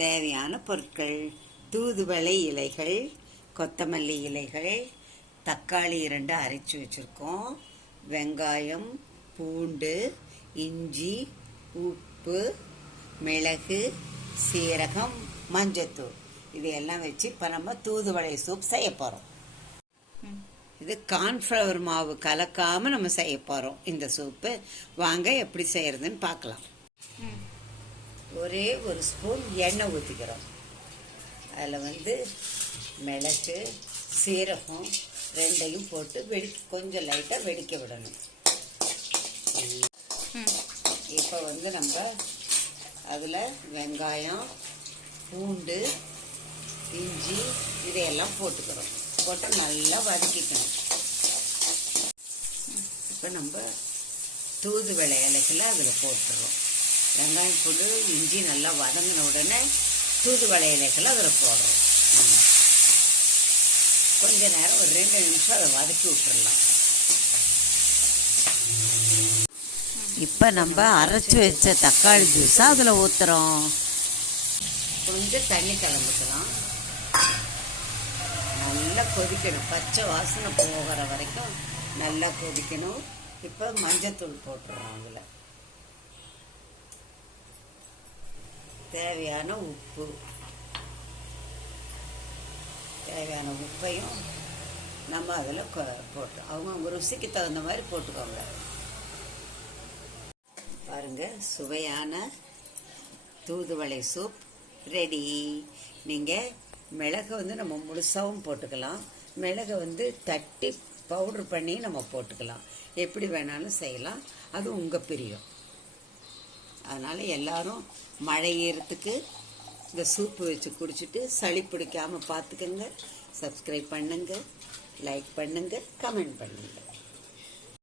தேவையான பொருட்கள்: தூதுவளை இலைகள், கொத்தமல்லி இலைகள், தக்காளி 2 அரைச்சி வச்சுருக்கோம், வெங்காயம், பூண்டு, இஞ்சி, உப்பு, மிளகு, சீரகம், மஞ்சத்தூள் இதையெல்லாம் வச்சு இப்போ நம்ம தூதுவளை சூப் செய்ய போகிறோம். இது கார்ன்ஃப்ளவர் மாவு கலக்காமல் நம்ம செய்ய போகிறோம். இந்த சூப்பு வாங்க எப்படி செய்கிறதுன்னு பார்க்கலாம். ஒரே ஒரு ஸ்பூன் எண்ணெய் ஊற்றிக்கிறோம். அதில் மிளகு, சீரகம் 2ஐயும் போட்டு கொஞ்சம் லைட்டாக வெடிக்க விடணும். இப்போ நம்ம அதில் வெங்காயம், பூண்டு, இஞ்சி இதையெல்லாம் போட்டுக்கிறோம். போட்டு நல்லா வதக்கிக்கணும். இப்போ நம்ம தூதுவளை இலைகளை அதில் போட்டுறோம். வெங்காயம், பூண்டு, இஞ்சி நல்லா வதங்கின உடனே தூதுவளை இலைகளை அதில் போடுறோம். கொஞ்ச நேரம் ஒரு 2 நிமிஷம் அதை வதக்கி விட்டுறலாம். இப்போ நம்ம அரைச்சி வச்ச தக்காளி ஜூஸை அதில் ஊற்றுறோம். கொஞ்சம் தண்ணி கலந்துக்கலாம். நல்லா கொதிக்கணும். பச்சை வாசனை போகிற வரைக்கும் நல்லா கொதிக்கணும். இப்போ மஞ்சத்தூள் போட்டுறோம். அதில் தேவையான உப்பையும் நம்ம அதில் போட்டு அவங்க ருசிக்கு தகுந்த மாதிரி போட்டுக்கோங்க. பாருங்கள், சுவையான தூதுவளை சூப் ரெடி. நீங்கள் மிளகை நம்ம முழுசாகவும் போட்டுக்கலாம். மிளகை தட்டி பவுட்ரு பண்ணி நம்ம போட்டுக்கலாம். எப்படி வேணாலும் செய்யலாம். அது உங்கள் பிரியம். அதனால் எல்லோரும் மழை ஏறத்துக்கு இந்த சூப்பு வச்சு குடிச்சிட்டு சளி பிடிக்காமல் பார்த்துக்கங்க. சப்ஸ்கிரைப் பண்ணுங்கள், லைக் பண்ணுங்கள், கமெண்ட் பண்ணுங்கள்.